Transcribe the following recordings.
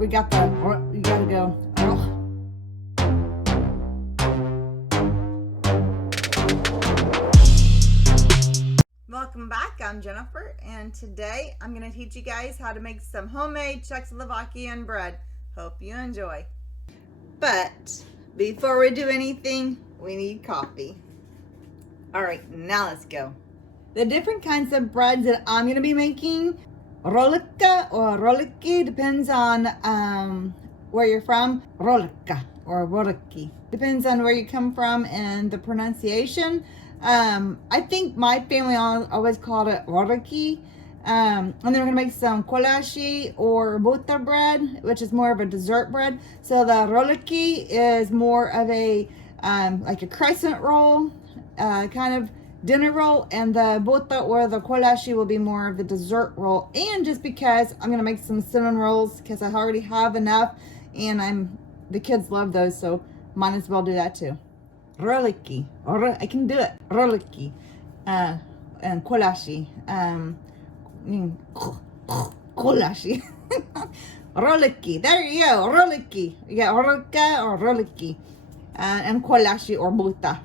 we got the, you gotta go. Welcome back, I'm Jennifer, and today I'm going to teach you guys how to make some homemade Czechoslovakian bread. Hope you enjoy. But before we do anything, we need coffee. All right, now let's go. The different kinds of breads that I'm going to be making, Rohliky or Rohliky, depends on where you're from. Rohliky or Rohliky. Depends on where you come from and the pronunciation. I think my family always called it Rohliky. And then we're going to make some Kolaches or butter bread, which is more of a dessert bread. So the Rohliky is more of a, like a crescent roll, kind of dinner roll, and the butter or the Kolache will be more of the dessert roll. And just because I'm going to make some cinnamon rolls because I already have enough, and the kids love those, so might as well do that too. Rohliky, I can do it. Rohliky, and Kolache, Kolache, Rohliky. There you go, Rohliky. You got Rohliky or Rohliky, and Kolache or butter.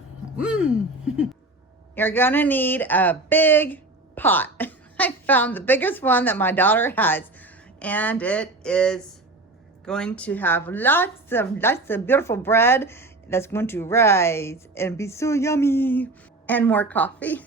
You're gonna need a big pot. I found the biggest one that my daughter has, and it is going to have lots of beautiful bread that's going to rise and be so yummy, and more coffee.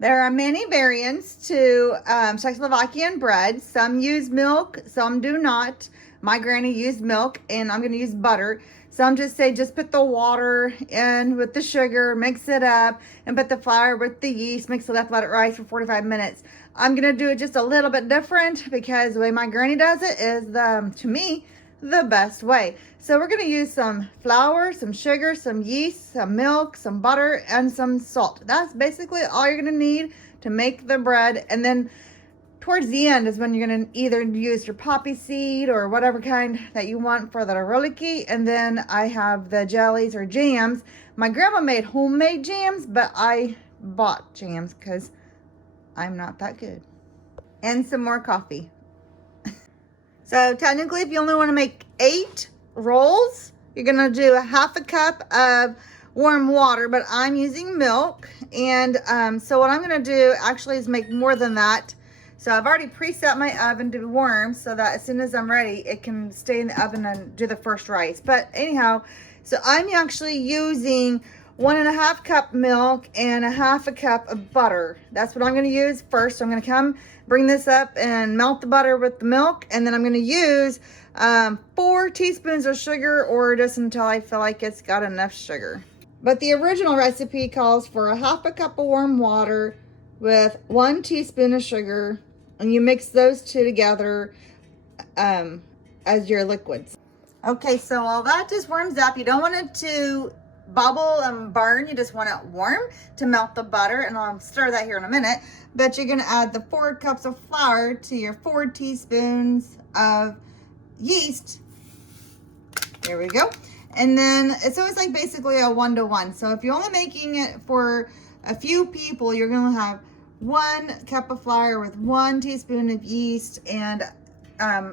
There are many variants to Czechoslovakian bread. Some use milk, some do not. My granny used milk, and I'm going to use butter. Some just say just put the water in with the sugar, mix it up, and put the flour with the yeast, mix it up, let it rise for 45 minutes. I'm going to do it just a little bit different because the way my granny does it is, to me, the best way. So we're going to use some flour, some sugar, some yeast, some milk, some butter, and some salt. That's basically all you're going to need to make the bread. And then towards the end is when you're going to either use your poppy seed or whatever kind that you want for the Rohliky. And then I have the jellies or jams. My grandma made homemade jams, but I bought jams because I'm not that good. And some more coffee. So technically, if you only want to make 8 rolls, you're going to do a half a cup of warm water, but I'm using milk. And so what I'm going to do actually is make more than that. So I've already preset my oven to warm so that as soon as I'm ready, it can stay in the oven and do the first rise. But anyhow, so I'm actually using 1.5 cup milk and 1/2 cup of butter. That's what I'm going to use first. So I'm going to bring this up and melt the butter with the milk. And then I'm going to use 4 teaspoons of sugar, or just until I feel like it's got enough sugar. But the original recipe calls for 1/2 cup of warm water with 1 teaspoon of sugar. And you mix those two together as your liquids. Okay, so while that just warms up, you don't want it to bubble and burn. You just want it warm to melt the butter, and I'll stir that here in a minute. But you're going to add the 4 cups of flour to your 4 teaspoons of yeast. There we go. And then it's always like basically a 1-to-1. So if you're only making it for a few people, you're going to have 1 cup of flour with 1 teaspoon of yeast. And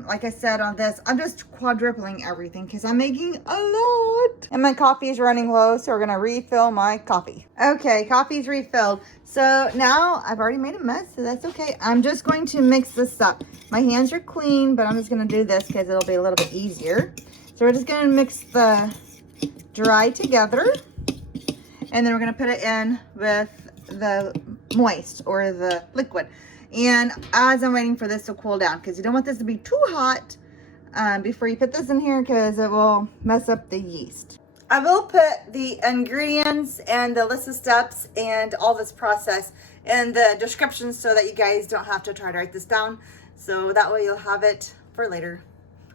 like I said on this, I'm just quadrupling everything because I'm making a lot. And my coffee is running low, so we're going to refill my coffee. Okay, coffee's refilled. So now I've already made a mess, so that's okay. I'm just going to mix this up. My hands are clean, but I'm just going to do this because it'll be a little bit easier. So we're just going to mix the dry together, and then we're going to put it in with the moist or the liquid. And as I'm waiting for this to cool down, because you don't want this to be too hot before you put this in here, because it will mess up the yeast. I will put the ingredients and the list of steps and all this process in the description so that you guys don't have to try to write this down. So that way you'll have it for later.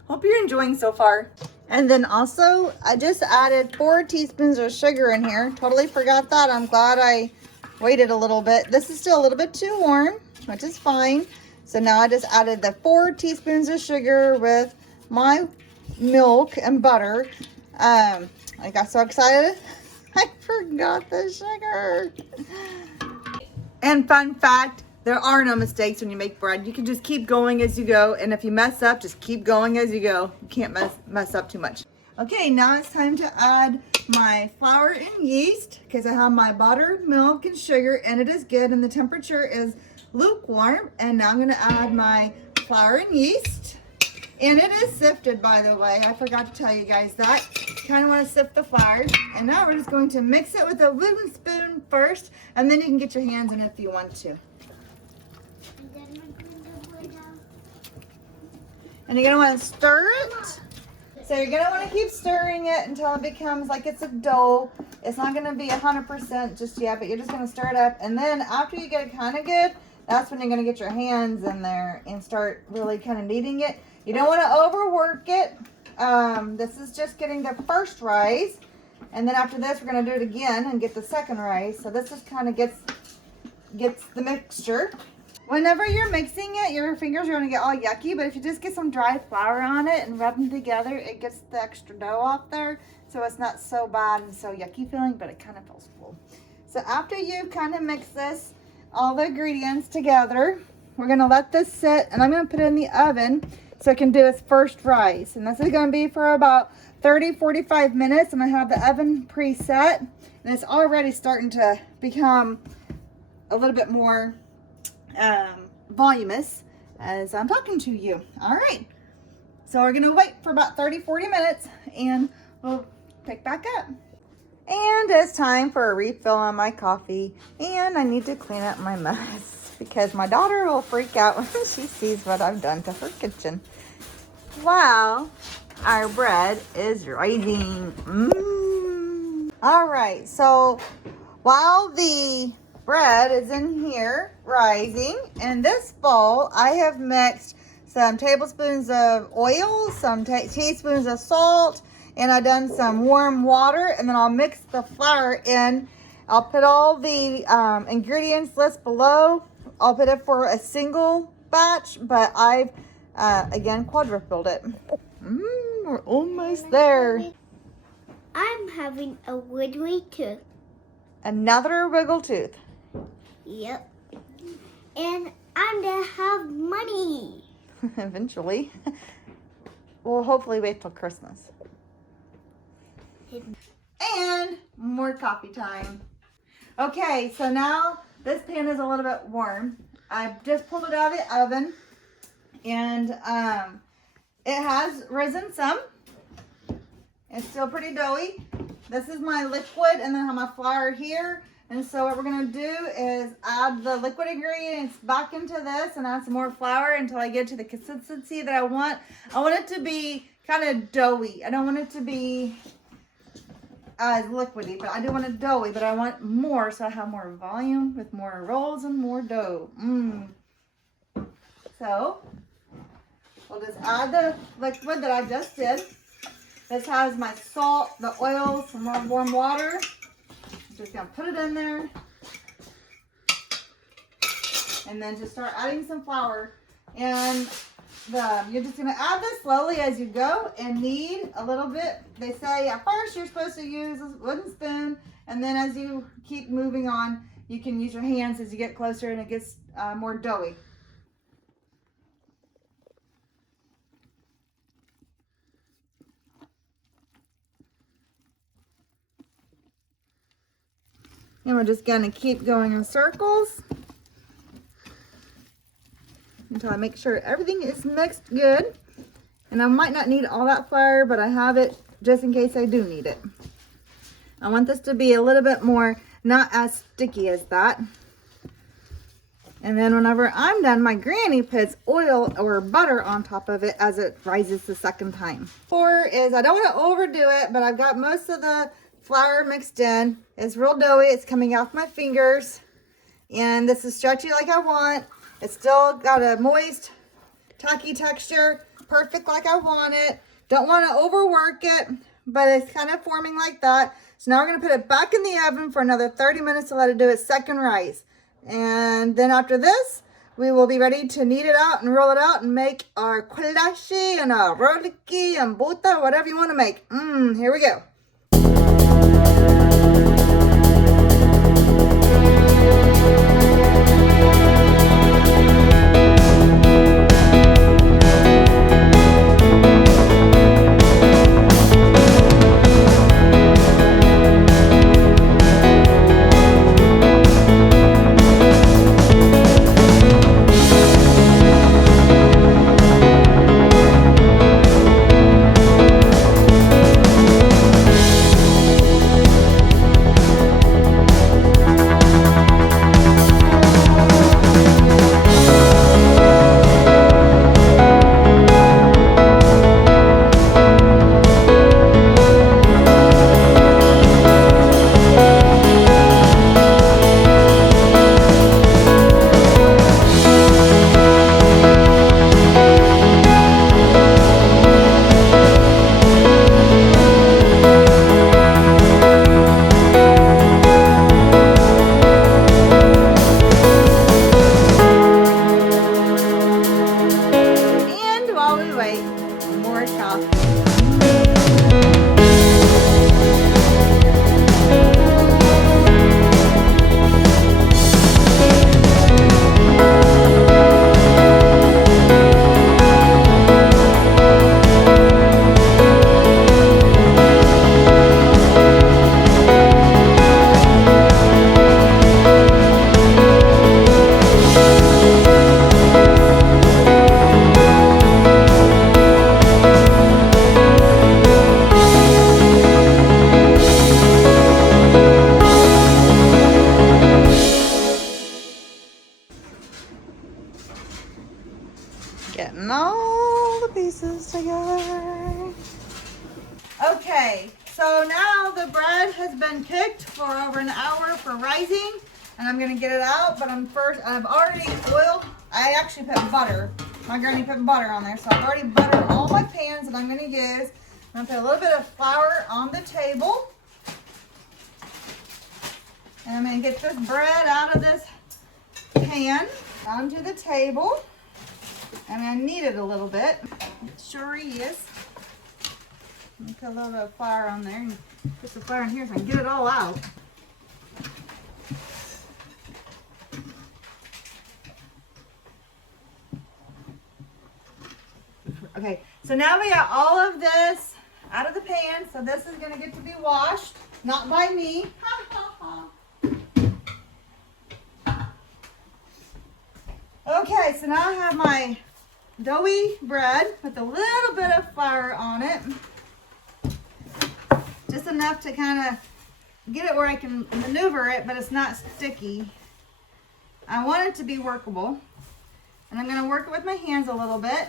Hope you're enjoying so far. And then also, I just added 4 teaspoons of sugar in here. Totally forgot that. I'm glad I waited a little bit. This is still a little bit too warm, which is fine. So now I just added the 4 teaspoons of sugar with my milk and butter. I got so excited, I forgot the sugar. And fun fact, There are no mistakes when you make bread. You can just keep going as you go. And if you mess up, just keep going as you go. You can't mess up too much. Okay, now it's time to add my flour and yeast because I have my butter, milk, and sugar, and it is good. And the temperature is lukewarm. And now I'm going to add my flour and yeast. And it is sifted, by the way. I forgot to tell you guys that. Kind of want to sift the flour. And now we're just going to mix it with a wooden spoon first. And then you can get your hands in it if you want to. And you're going to want to stir it. So you're going to want to keep stirring it until it becomes like it's a dough. It's not going to be 100% just yet, but you're just going to stir it up. And then after you get it kind of good, that's when you're going to get your hands in there and start really kind of kneading it. You don't want to overwork it. This is just getting the first rise. And then after this, we're going to do it again and get the second rise. So this just kind of gets the mixture. Whenever you're mixing it, your fingers are going to get all yucky, but if you just get some dry flour on it and rub them together, it gets the extra dough off there, so it's not so bad and so yucky feeling, but it kind of feels full. So after you kind of mix this, all the ingredients together, we're going to let this sit, and I'm going to put it in the oven so it can do its first rise. And this is going to be for about 30-45 minutes, and I have the oven preset, and it's already starting to become a little bit more voluminous as I'm talking to you. All right, so we're gonna wait for about 30-40 minutes and we'll pick back up. And it's time for a refill on my coffee, and I need to clean up my mess because my daughter will freak out when she sees what I've done to her kitchen. Wow, our bread is rising. All right, so while the bread is in here rising, in this bowl I have mixed some tablespoons of oil, some teaspoons of salt, and I've done some warm water, and then I'll mix the flour in. I'll put all the ingredients list below. I'll put it for a single batch, but I've again quadrupled it. We're almost there. I'm having a wiggly tooth. Another wiggle tooth. Yep. And I'm gonna have money. Eventually. We'll hopefully wait till Christmas. And more coffee time. Okay, so now this pan is a little bit warm. I've just pulled it out of the oven, and it has risen some. It's still pretty doughy. This is my liquid, and then I have my flour here. And so what we're going to do is add the liquid ingredients back into this and add some more flour until I get to the consistency that I want. I want it to be kind of doughy. I don't want it to be as liquidy, but I do want it doughy, but I want more so I have more volume with more rolls and more dough. So we'll just add the liquid that I just did. This has my salt, the oil, some more warm water. Just gonna put it in there, and then just start adding some flour, and you're just gonna add this slowly as you go and knead a little bit. They say at first you're supposed to use a wooden spoon, and then as you keep moving on, you can use your hands as you get closer and it gets more doughy. And we're just going to keep going in circles until I make sure everything is mixed good. And I might not need all that flour, but I have it just in case I do need it. I want this to be a little bit more, not as sticky as that. And then whenever I'm done, my granny puts oil or butter on top of it as it rises the second time. Four is, I don't want to overdo it, but I've got most of the flour mixed in. It's real doughy. It's coming off my fingers, and this is stretchy like I want. It's still got a moist, tacky texture, perfect like I want it. Don't want to overwork it, but it's kind of forming like that. So now we're going to put it back in the oven for another 30 minutes to let it do its second rise. And then after this, we will be ready to knead it out and roll it out and make our kolache and our rohliky and buta, whatever you want to make. Here we go. our cow. Getting all the pieces together. Okay, so now the bread has been cooked for over an hour for rising, and I'm gonna get it out, but I've already oiled, I actually put butter. My granny put butter on there, so I've already buttered all my pans that I'm gonna use. I'm gonna put a little bit of flour on the table. And I'm gonna get this bread out of this pan onto the table. I'm gonna knead it a little bit. It sure is. Let me put a little bit of flour on there and put some flour in here so I can get it all out. Okay, so now we got all of this out of the pan, so this is gonna get to be washed, not by me. Okay, so now I have my doughy bread with a little bit of flour on it. Just enough to kind of get it where I can maneuver it, but it's not sticky. I want it to be workable. And I'm going to work it with my hands a little bit.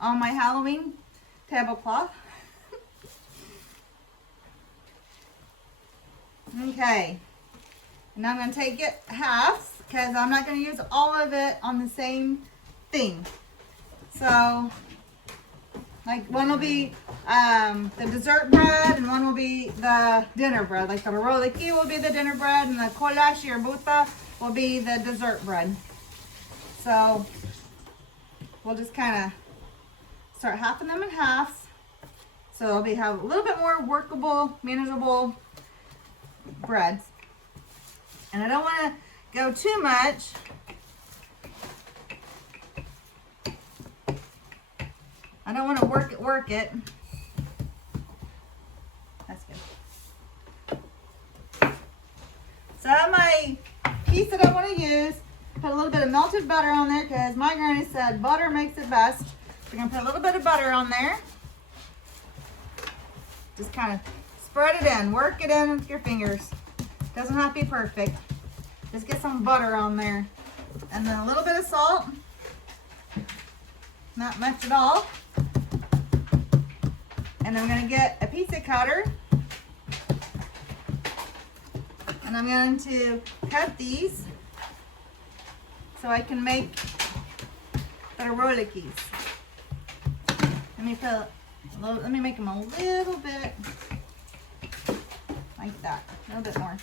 On my Halloween tablecloth. Okay. Now I'm going to take it halves because I'm not going to use all of it on the same thing. So, like one will be the dessert bread and one will be the dinner bread. Like the Rohliky will be the dinner bread and the Kolaches or Buta will be the dessert bread. So, we'll just kind of start halving them in halves. So we have a little bit more workable, manageable breads. And I don't want to go too much. I don't want to work it. That's good. So I have my piece that I want to use. Put a little bit of melted butter on there because my granny said butter makes it best. So we're going to put a little bit of butter on there. Just kind of spread it in. Work it in with your fingers. Doesn't have to be perfect. Just get some butter on there. And then a little bit of salt. Not much at all. And I'm going to get a pizza cutter. And I'm going to cut these so I can make the Rohlikys. Let me make them a little bit like that. A little bit more.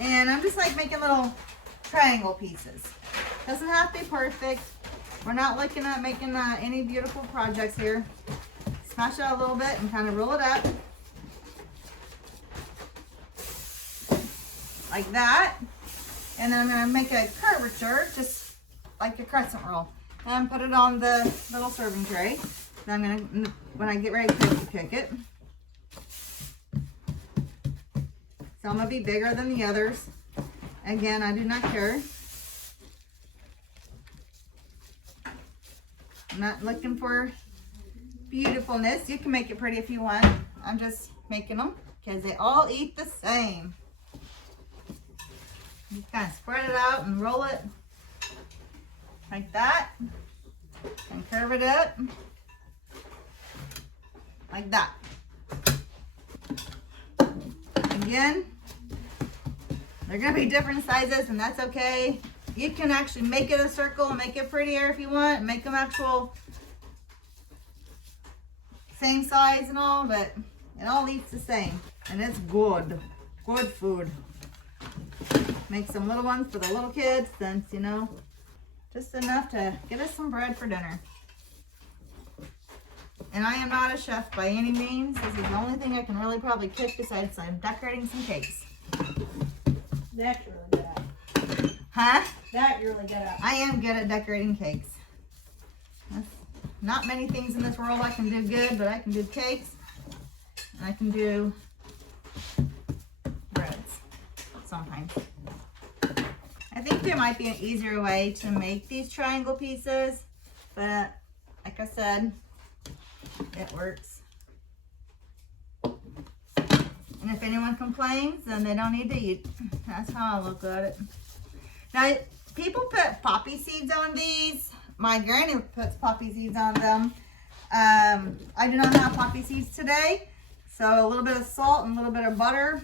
And I'm just like making little triangle pieces. Doesn't have to be perfect. We're not looking at making any beautiful projects here. Smash it out a little bit and kind of roll it up. Like that. And then I'm going to make a curvature, just like a crescent roll. And put it on the little serving tray. Then I'm going to, when I get ready to cook it. Some will be bigger than the others. Again, I do not care. I'm not looking for beautifulness. You can make it pretty if you want. I'm just making them because they all eat the same. You kind of spread it out and roll it like that. And curve it up like that. Again, they're going to be different sizes, and that's okay. You can actually make it a circle and make it prettier if you want. Make them actual same size and all, but it all eats the same. And it's good. Good food. make some little ones for the little kids, since, you know, just enough to get us some bread for dinner. And I am not a chef by any means. This is the only thing I can really probably cook besides I'm decorating some cakes. That you're really good at. Huh? That you're really good at. I am good at decorating cakes. That's not many things in this world I can do good, but I can do cakes. And I can do breads sometimes. I think there might be an easier way to make these triangle pieces, but like I said, it works. And if anyone complains, then they don't need to eat. That's how I look at it. Now, people put poppy seeds on these. My granny puts poppy seeds on them. I do not have poppy seeds today, so a little bit of salt and a little bit of butter,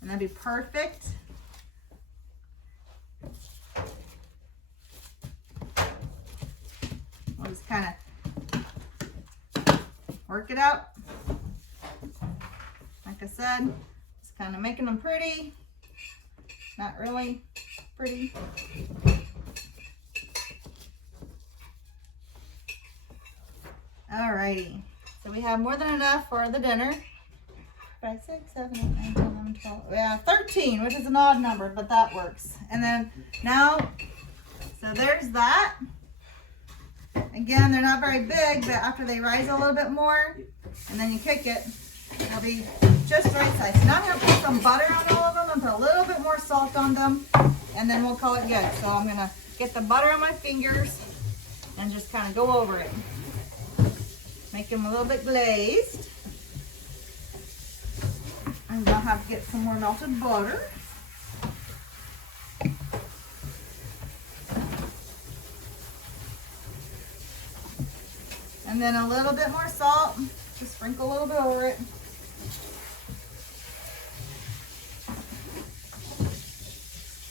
and that'd be perfect. We'll just kind of work it out. Like I said, just kind of making them pretty. Not really pretty. Alrighty, so we have more than enough for the dinner. 5, 6, 7, 8, 9, 10, 11, 12. Yeah, 13, which is an odd number, but that works. And then now, so there's that. Again, they're not very big, but after they rise a little bit more, and then you cook it, they'll be just the right size. Now I'm going to put some butter on all of them and put a little bit more salt on them, and then we'll call it good. So I'm going to get the butter on my fingers and just kind of go over it. Make them a little bit glazed. And I'll have to get some more melted butter. And then a little bit more salt. Just sprinkle a little bit over it.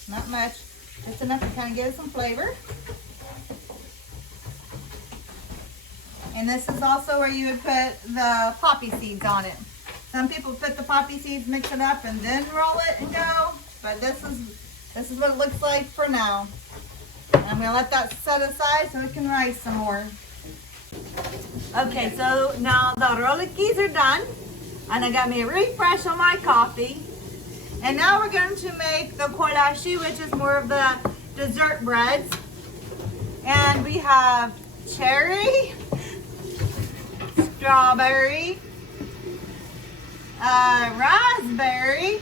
Not much, just enough to kind of give it some flavor. And this is also where you would put the poppy seeds on it. Some people put the poppy seeds, mix it up, and then roll it and go. But this is what it looks like for now. And I'm gonna let that set aside so it can rise some more. Okay, so now the Rohlykys are done, and I got me a refresh on my coffee. And now we're going to make the kolache, which is more of the dessert breads. And we have cherry, strawberry, raspberry,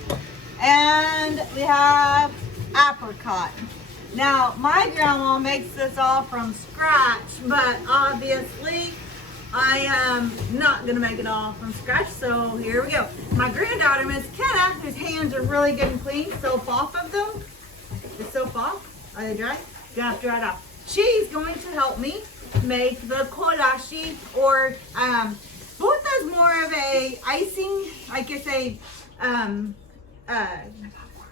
and we have apricot. Now, my grandma makes this all from scratch, but obviously I am not gonna make it all from scratch, so here we go. My granddaughter, Miss Kenna, whose hands are really good and clean, soap off of them. Is soap off? Are they dry? You have to dry it off. She's going to help me make the kolache, or both is more of a icing, like I say,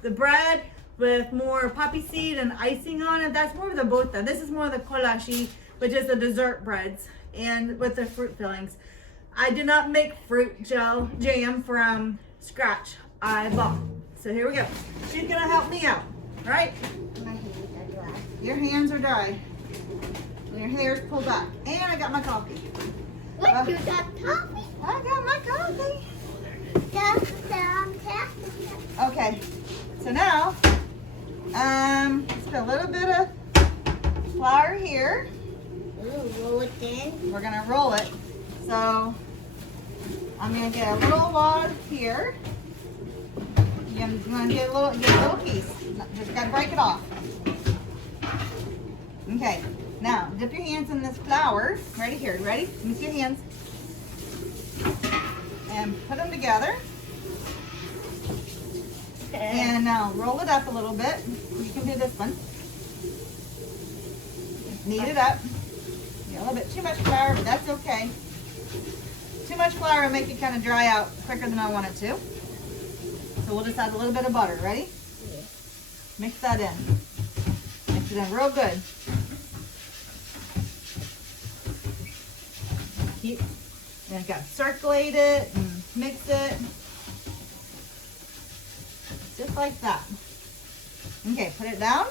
the bread with more poppy seed and icing on it. That's more of the bota. This is more of the kolache, which is the dessert breads and with the fruit fillings. I did not make fruit jam from scratch. I bought. So here we go. She's gonna help me out, right? My hands are dry. Your hands are dry. Your hair's pulled back. And I got my coffee. What, you got coffee? I got my coffee. Okay, so now, let's put a little bit of flour here. Ooh, roll it in. We're gonna roll it. So I'm gonna get a little wad here. You're gonna get a little piece. Just gotta break it off. Okay, now dip your hands in this flour. Right here, ready? Let me see your hands. And put them together. And now roll it up a little bit. You can do this one. Knead it up. A little bit too much flour, but that's okay. Too much flour will make it kind of dry out quicker than I want it to. So we'll just add a little bit of butter. Ready? Yeah. Mix that in. Mix it in real good. Then got to circulate it and mix it. Just like that. Okay, put it down.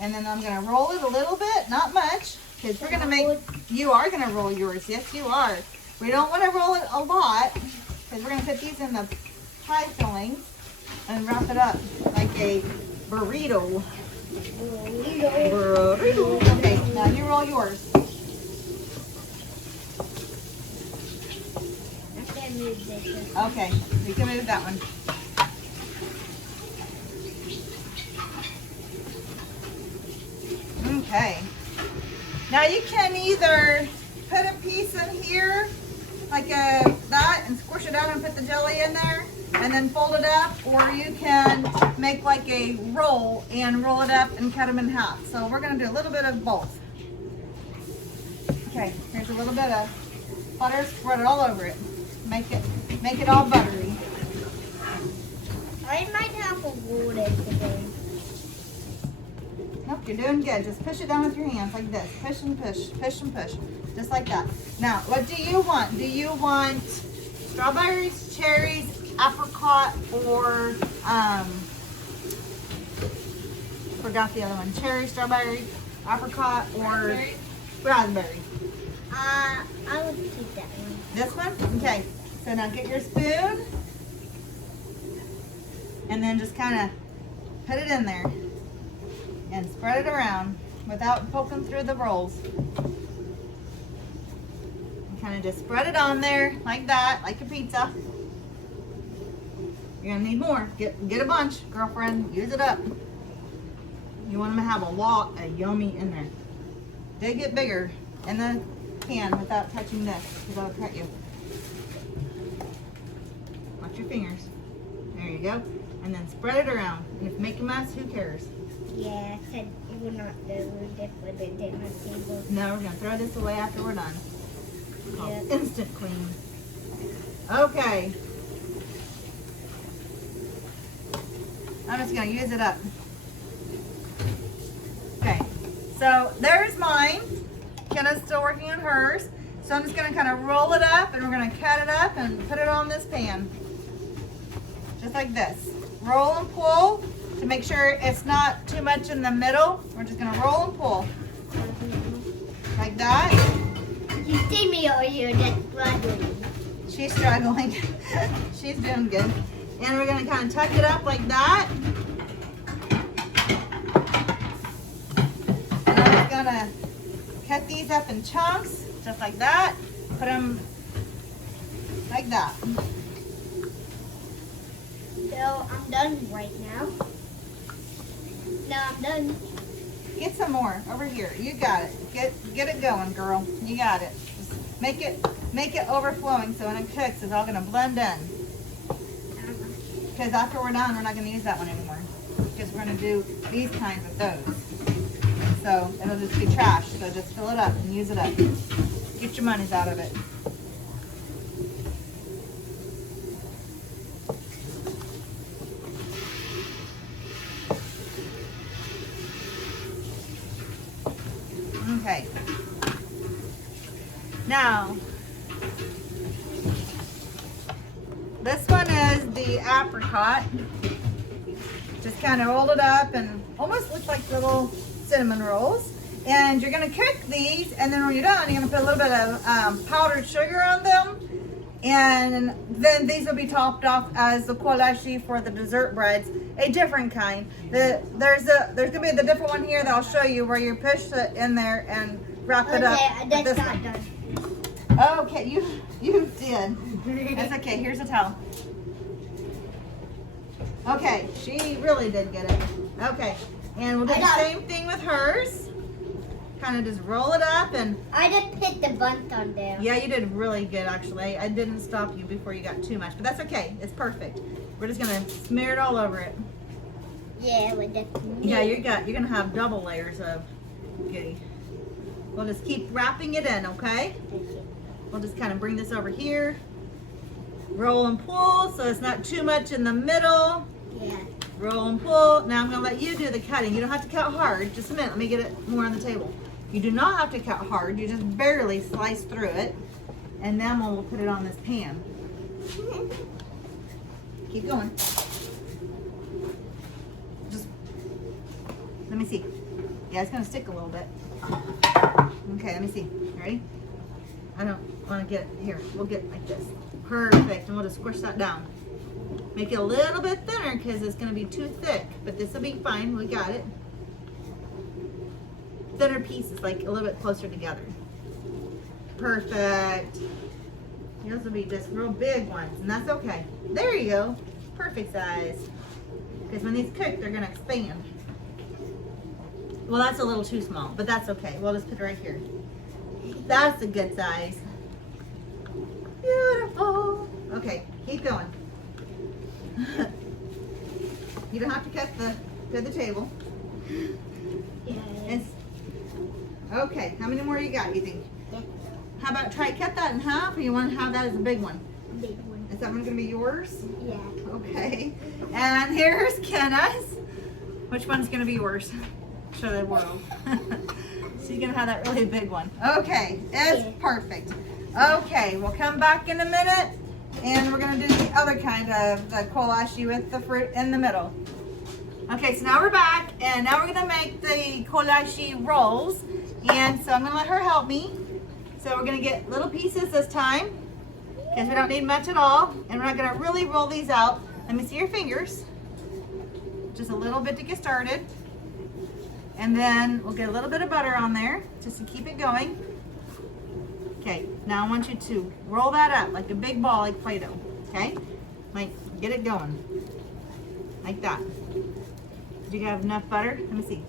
And then I'm gonna roll it a little bit, not much, because we're gonna make, you are gonna roll yours, yes you are. We don't wanna roll it a lot, because we're gonna put these in the pie filling and wrap it up like a burrito. Burrito. Okay, now you roll yours. Okay, you can move that one. Okay. Now you can either put a piece in here, like that, and squish it out and put the jelly in there, and then fold it up, or you can make like a roll and roll it up and cut them in half. So we're gonna do a little bit of both. Okay, here's a little bit of butter, spread it all over it. Make it all buttery. I might have a roll it today. Nope, you're doing good. Just push it down with your hands like this. Push and push, push and push. Just like that. Now, what do you want? Do you want strawberries, cherries, apricot, or, forgot the other one. Cherry, strawberry, apricot, or raspberry? I would keep that one. This one? Okay. So now get your spoon. And then just kind of put it in there. And spread it around without poking through the rolls. And kind of just spread it on there like that, like a pizza. You're gonna need more. Get a bunch, girlfriend. Use it up. You want them to have a lot of yummy in there. They get bigger in the pan without touching this, because that'll cut you. Watch your fingers. There you go. And then spread it around. And if you make a mess, who cares? Yeah, I said you would not do it with it in my table. No, we're gonna throw this away after we're done. Yeah. Instant clean. Okay. I'm just gonna use it up. Okay, so there's mine. Kenna's still working on hers. So I'm just gonna kind of roll it up and we're gonna cut it up and put it on this pan. Just like this. Roll and pull to make sure it's not too much in the middle. We're just gonna roll and pull. Like that. You see me over here that's struggling. She's struggling. She's doing good. And we're gonna kind of tuck it up like that. And I'm just gonna cut these up in chunks, just like that. Put them like that. So I'm done right now. No, I'm done. Get some more over here. You got it. Get it going, girl. You got it. Just make it overflowing so when it cooks, it's all gonna blend in. Because after we're done, we're not gonna use that one anymore. Because we're gonna do these kinds of those. So it'll just be trash. So just fill it up and use it up. Get your monies out of it. Okay. Now, this one is the apricot. Just kind of roll it up and almost looks like little cinnamon rolls. And you're gonna cook these, and then when you're done, you're gonna put a little bit of powdered sugar on them. And then these will be topped off as the kolache for the dessert breads, a different kind. There's gonna be the different one here that I'll show you where you push it in there and wrap it up. Okay, that's not done. Okay, you did. That's okay. Here's a towel. Okay, she really did get it. Okay, and we'll do the same thing with hers. Kind of just roll it up and... I just hit the button on there. Yeah, you did really good, actually. I didn't stop you before you got too much, but that's okay. It's perfect. We're just gonna smear it all over it. Yeah, with the... Yeah, you're gonna have double layers of goodie. We'll just keep wrapping it in, okay? We'll just kind of bring this over here. Roll and pull so it's not too much in the middle. Yeah. Roll and pull. Now I'm gonna let you do the cutting. You don't have to cut hard. Just a minute, let me get it more on the table. You do not have to cut hard. You just barely slice through it. And then we'll put it on this pan. Keep going. Just Let me see. Yeah, it's gonna stick a little bit. Okay, let me see. Ready? I don't want to get here. We'll get like this. Perfect, and we'll just squish that down. Make it a little bit thinner because it's gonna be too thick, but this will be fine. We got it. Thinner pieces, like a little bit closer together. Perfect. Those will be just real big ones, and that's okay. There you go. Perfect size. Because when these cook, they're gonna expand. Well, that's a little too small, but that's okay. We'll just put it right here. That's a good size. Beautiful. Okay, keep going. You don't have to cut the table. Yes. Okay, how many more you got, you think? Yeah. How about try cut that in half, or you want to have that as a big one? Big one. Is that one going to be yours? Yeah. Okay. And here's Kenna's. Which one's going to be yours? Show the world. So you're going to have that really big one. Okay, it's perfect. Okay, we'll come back in a minute, and we're going to do the other kind of the kolache with the fruit in the middle. Okay, so now we're back, and now we're going to make the kolache rolls. And so I'm going to let her help me. So we're going to get little pieces this time, because we don't need much at all. And we're not going to really roll these out. Let me see your fingers. Just a little bit to get started. And then we'll get a little bit of butter on there, just to keep it going. Okay, now I want you to roll that up like a big ball, like Play-Doh. Okay? Like, get it going. Like that. Did you have enough butter? Let me see.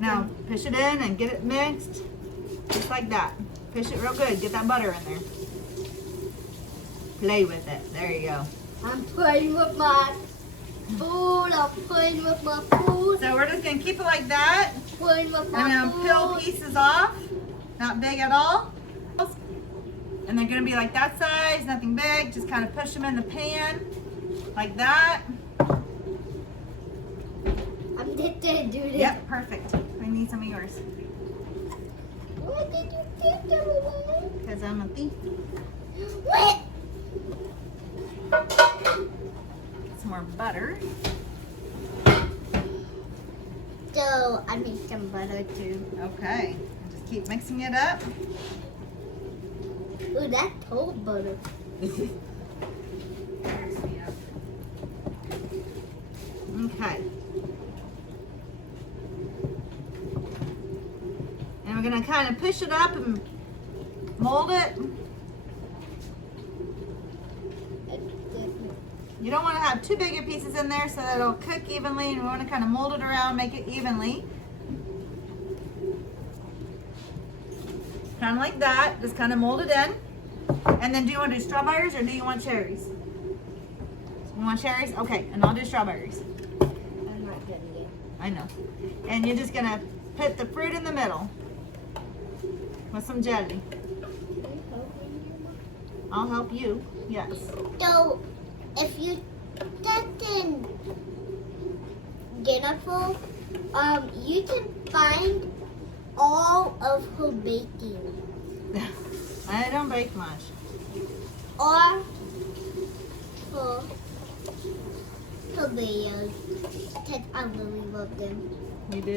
Now, push it in and get it mixed. Just like that. Push it real good. Get that butter in there. Play with it. There you go. I'm playing with my food. I'm playing with my food. So we're just going to keep it like that. Playing with And my I'm going to peel pieces off. Not big at all. And they're going to be like that size. Nothing big. Just kind of push them in the pan. Like that. I'm just gonna do this. Yep, perfect. I need some of yours. Why did you take them away? Because I'm a thief. What? Some more butter. So I need some butter too. Okay. And just keep mixing it up. Ooh, that's cold butter. Okay. And we're going to kind of push it up and mold it. You don't want to have too big of pieces in there so that it'll cook evenly, and we want to kind of mold it around, make it evenly. Kind of like that. Just kind of mold it in. And then do you want to do strawberries or do you want cherries? You want cherries? Okay, and I'll do strawberries. I'm not gonna get. I know. And you're just gonna put the fruit in the middle with some jelly. I'll help you. Yes. So if you get in Jennifer, you can find all of her baking. I don't bake much. Or her videos, because I really love them. You do?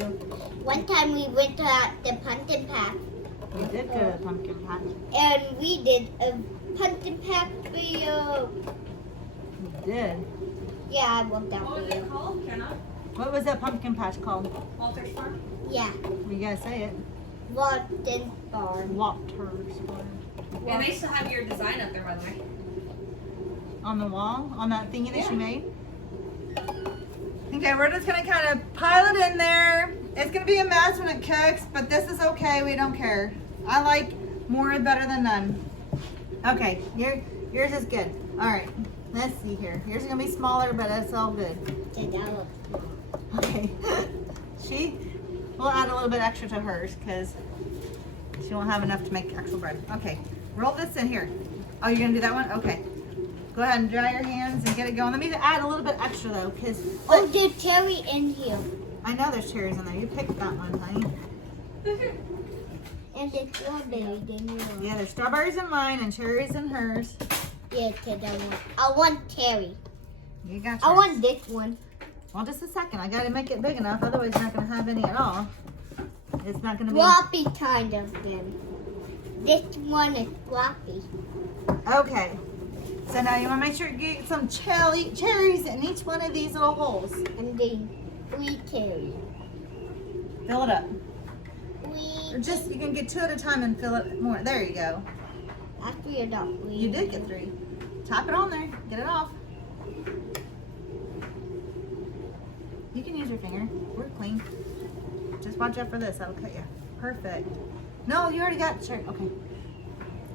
One time we went to the pumpkin patch, We did go to the pumpkin patch. and we did a pumpkin patch video. We did. Yeah, I love that What was video. it called, Kenna? What was that pumpkin patch called? Walter's Farm? Yeah, You gotta say it. Walton Farm. Walter's Farm. And they still have your design up there, by the way. On the wall? On that thingy that you made? Okay, we're just gonna kind of pile it in there. It's gonna be a mess when it cooks, but this is okay, we don't care. I like more better than none. Okay, yours is good. All right, let's see here. Yours is gonna be smaller, but it's all good. Okay, we'll add a little bit extra to hers because she won't have enough to make actual bread. Okay, roll this in here. Oh, you're gonna do that one? Okay. Go ahead and dry your hands and get it going. Let me add a little bit extra though, because Oh, there's cherry in here. I know there's cherries in there. You picked that one, honey. And there's strawberries in here. Yeah, there's strawberries in mine and cherries in hers. Yeah, because I want cherry. You got yours. I want this one. Well, just a second. I gotta make it big enough, otherwise it's not gonna have any at all. It's not gonna be. Floppy kind of them. This one is floppy. Okay. So now you wanna make sure you get some cherries in each one of these little holes. And then 3 cherries. Fill it up. We Or just, you can get 2 at a time and fill it more. There you go. actually I got 3. You did get 3. Tap it on there. Get it off. You can use your finger. We're clean. Just watch out for this. That'll cut you. Perfect. No, you already got cherry. Okay.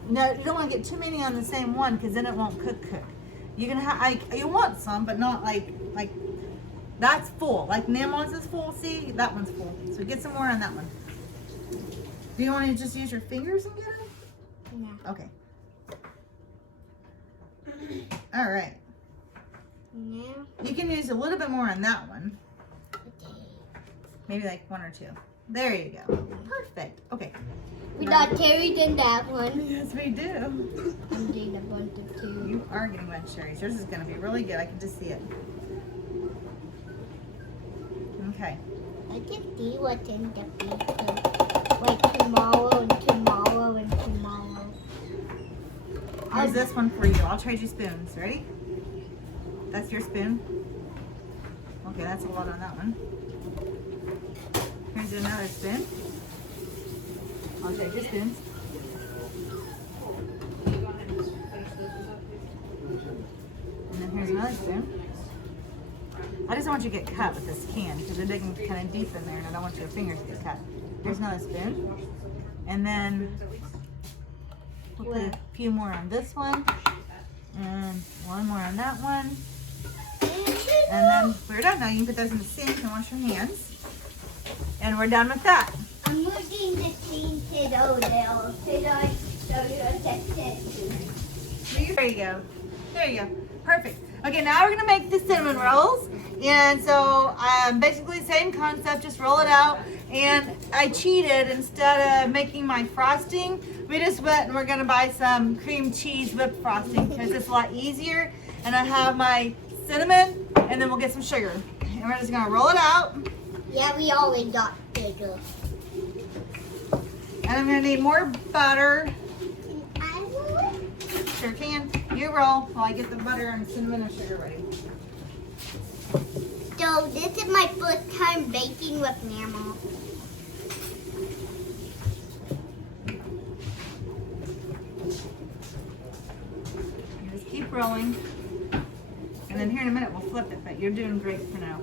No, you don't want to get too many on the same one because then it won't cook. You can have, you want some, but not like that's full. Like Nama's is full. See, that one's full. So get some more on that one. Do you want to just use your fingers and get it? Yeah. Okay. All right. Now, You can use a little bit more on that one. okay. Maybe like 1 or 2. There you go. Perfect. Okay. We got cherries in that one. Yes, we do. And then a bunch of cherries. You are getting red cherries. Yours is going to be really good. I can just see it. Okay. I can see what's in the paper. Like tomorrow and tomorrow and tomorrow. Here's this one for you. I'll trade you spoons. Ready? That's your spoon. Okay, that's a lot on that one. Here's another spoon. I'll take your spoons. And then here's another spoon. I just don't want you to get cut with this can because they're digging kind of deep in there and I don't want your fingers to get cut. Here's another spoon. And then we'll put a few more on this one. And 1 more on that one. And then we're done. Now you can put those in the sink and wash your hands. And we're done with that. I'm moving the scene to the little so I show you a texture. There you go. There you go. Perfect. Okay, now we're gonna make the cinnamon rolls. And so basically same concept, just roll it out. And I cheated. Instead of making my frosting, we just went and we're gonna buy some cream cheese whipped frosting because it's a lot easier. And I have my cinnamon and then we'll get some sugar. And we're just gonna roll it out. Yeah, we always got bigger. And I'm gonna need more butter. I will. Sure can. You roll while I get the butter and cinnamon and sugar ready. So this is my first time baking with Mama. You just keep rolling. And then here in a minute we'll flip it, but you're doing great for now.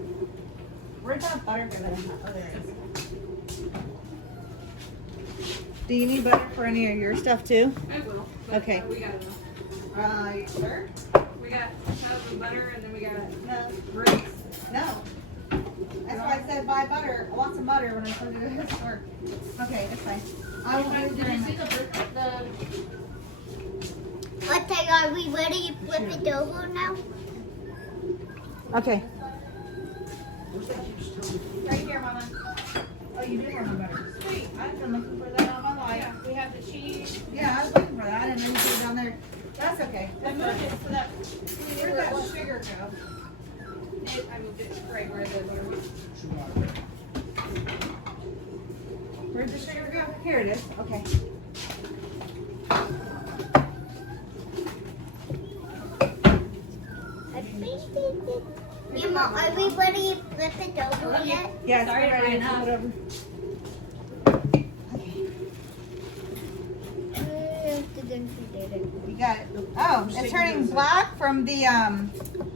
Where's that butter go? Oh, there it is. Do you need butter for any of your stuff too? I will. But, Okay. We got enough. You sure? We got tubs of butter and then we got No. bricks. No. That's why I said buy butter. I want some butter when I come to the store. Okay, that's fine. I will do it during my... Okay, are we ready to flip it over now? Okay. Right here, Mama. Oh, you do want the butter. Sweet. I've been looking for that all my life. Yeah, we have the cheese. Yeah, I was looking for that. I didn't know you put it down there. That's okay. I moved it so that Where'd that sugar go? I moved it right where the butter was. Where'd the sugar go? Here it is. Okay. Mama, are we ready to flip it over yet? Yes, Sorry, we're ready to Ryan. flip it over. You got it. Oh, it's turning black from the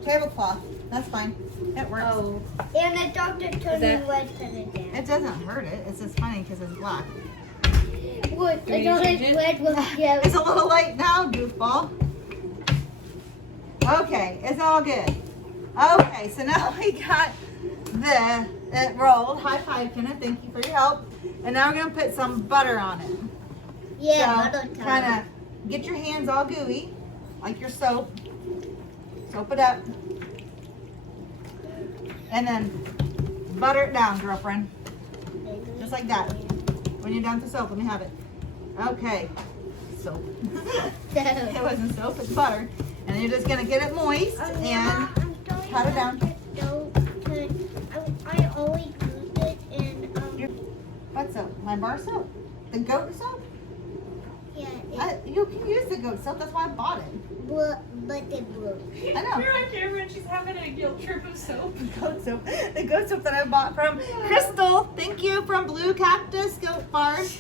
tablecloth. That's fine. It works. Oh. And the doctor told me what to do. It doesn't hurt it. It's just funny because it's black. What? Do we I thought change it it? red was yellow. It's a little late now, goofball. Okay, it's all good. Okay, so now we got it rolled. High five, Kenneth. Thank you for your help. And now we're gonna put some butter on it. Yeah, so butter kind of get your hands all gooey, like your soap. Soap it up. And then butter it down, girlfriend. Just like that. When you're done with the soap, let me have it. Okay. Soap. It wasn't soap, it's butter. And then you're just gonna get it moist and pat it down. Don't touch bar soap. The goat soap. Yeah, You can use the goat soap. That's why I bought it. but it broke. I know. You're on camera and she's having a guilt trip of soap. Goat soap. The goat soap that I bought from Crystal. Thank you, from Blue Cactus Goat Farms.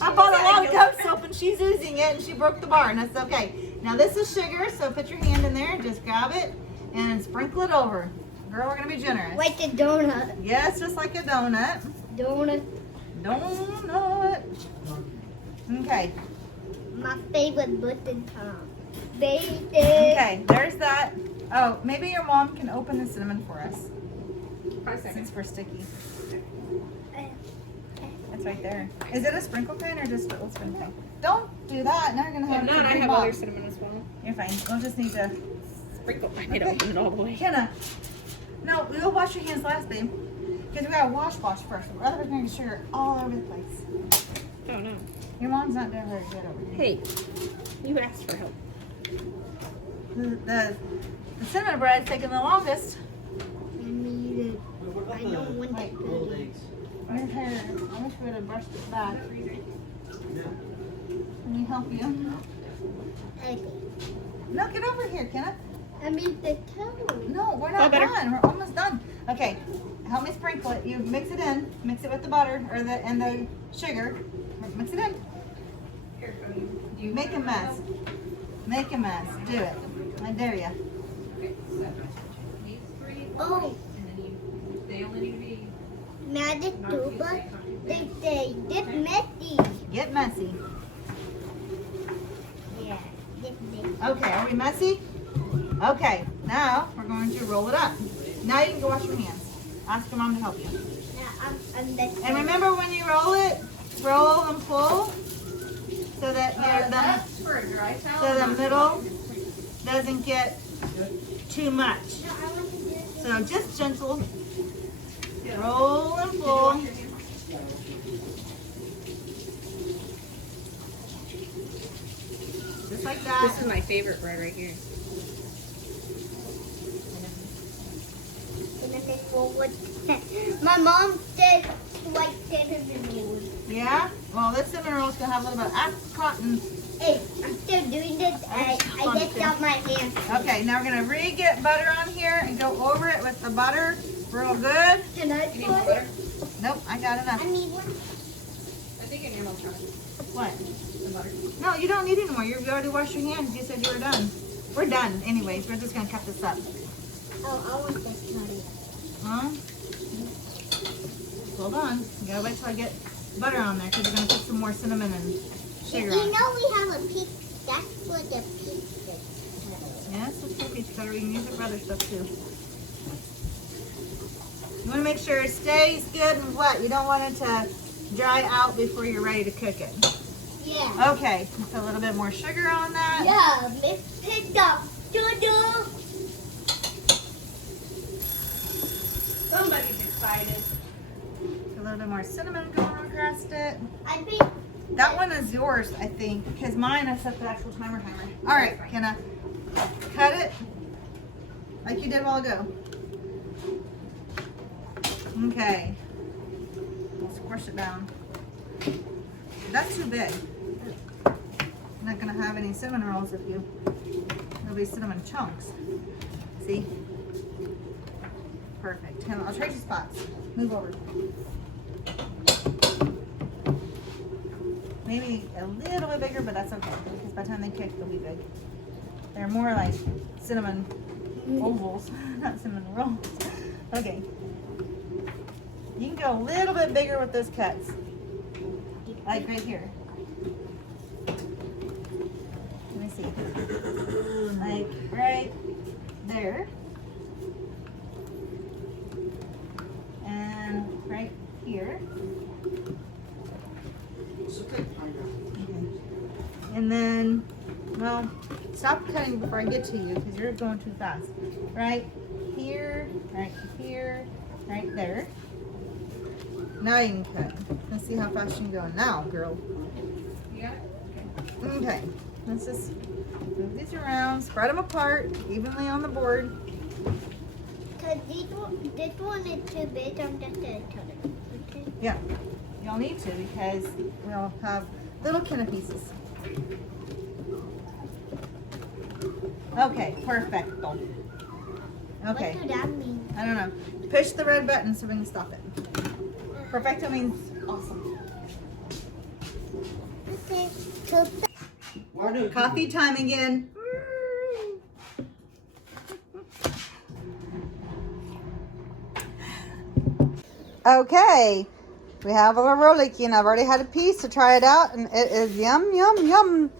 I bought a lot of goat soap and she's using it and she broke the bar and that's okay. Now this is sugar, so put your hand in there and just grab it and sprinkle it over. Girl, we're gonna be generous. Like a donut. Yes, just like a donut. Donut. Donut. Okay. My favorite button time. Baby. Okay, there's that. Oh, maybe your mom can open the cinnamon for us. 5 seconds. Since we're sticky. It's right there. Is it a sprinkle pan or just a little sprinkle pan? Don't do that. Now you're gonna have If not, I big have box. other cinnamon as well. You're fine. We'll just need to Sprinkle. I need to open it all the way. Kenna. No, we'll wash your hands last, babe. Because we gotta wash first. Otherwise, we're gonna get sugar all over the place. Oh no. Your mom's not doing very good over here. Hey, you asked for help. The cinnamon bread's taking the longest. I need it. I don't want Wait. it dirty. Your hair. I wish we would have brushed it back. Can we help you? Okay. No, get over here, Kenna. I need the toe. No, we're not better. done. We're almost done. Okay, help me sprinkle it. You mix it in. Mix it with the butter or the sugar. Mix it in. You make a mess. Make a mess. Do it. I dare ya. Oh, They only need to be. magic tuba. They say get messy. Get messy. Yeah, get messy. Okay, are we messy? Okay, now we're going to roll it up. Now you can go wash your hands. Ask your mom to help you. Now I'm the And remember when you roll it, roll and pull so that For a dry towel. so the middle doesn't get too much. No, I want to do it. So just gentle. Roll and pull. Just like This that. is my favorite bread right here. Cinnamon forward. My mom said like cinnamon roll. Yeah? Well, this cinnamon roll is going to have a little bit of apricot and... Hey, I'm still doing this. I just got my hands. Okay, now we're going to re-get butter on here and go over it with the butter real good. Can I You need try more butter? it? Nope, I got I enough. need one. I think in your mouth chocolate. What? The butter. No, you don't need any more. You already washed your hands. You said you were done. We're done anyways. We're just going to cut this up. Oh, I want this honey. Huh? Hold on. You gotta wait till I get butter on there because you're going to put some more cinnamon and sugar You on. know we have a peach. That's what the peach is. Yes, it's for peach butter. We can use it for other stuff too. You want to make sure it stays good and wet. You don't want it to dry out before you're ready to cook it. Yeah. Okay, put a little bit more sugar on that. Yeah, mix it up. Do-do. Somebody's excited. A little bit more cinnamon going across it. I think That one is yours, I think, because mine I set the actual timer. All right, Kenna, cut it like you did a while ago. Okay, we'll squish it down. That's too big. I'm not gonna have any cinnamon rolls with you. There'll be cinnamon chunks. See? Perfect. Kenna, I'll trade you spots. Move over. Maybe a little bit bigger, but that's okay, because by the time they kick, they'll be big. They're more like cinnamon ovals, not cinnamon rolls. Okay. You can go a little bit bigger with those cuts. Like right here. Let me see. Like right there. And right here. Okay. And then, well, stop cutting before I get to you because you're going too fast. Right here, right there. Now you can cut. Let's see how fast you can go now, girl. Yeah. Okay, let's just move these around, spread them apart evenly on the board. because this one is too big. I'm just gonna cut it. Okay. Yeah. You'll need to because we'll have little kinda pieces. Okay, perfecto. Okay. What does that mean? I don't know. Push the red button so we can stop it. Perfecto means awesome. Okay. Coffee time again. Okay, we have our Rohliky, and I've already had a piece to try it out, and it is yum, yum, yum.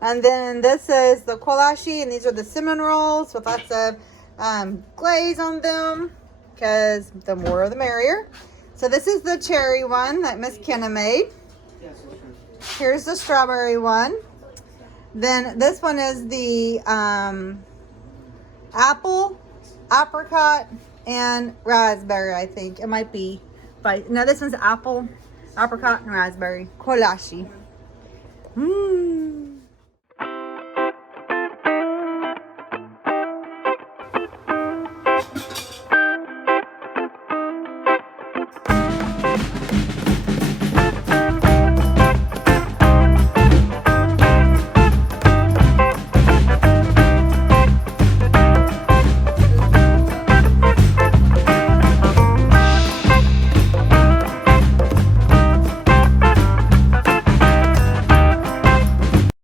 And then this is the Kolaches, and these are the cinnamon rolls with lots of glaze on them, because the more the merrier. So this is the cherry one that Miss Kenna made. Here's the strawberry one. Then this one is the apple, apricot, and raspberry, I think. It might be. But no, this one's apple, apricot, and raspberry. Kolache. Mmm.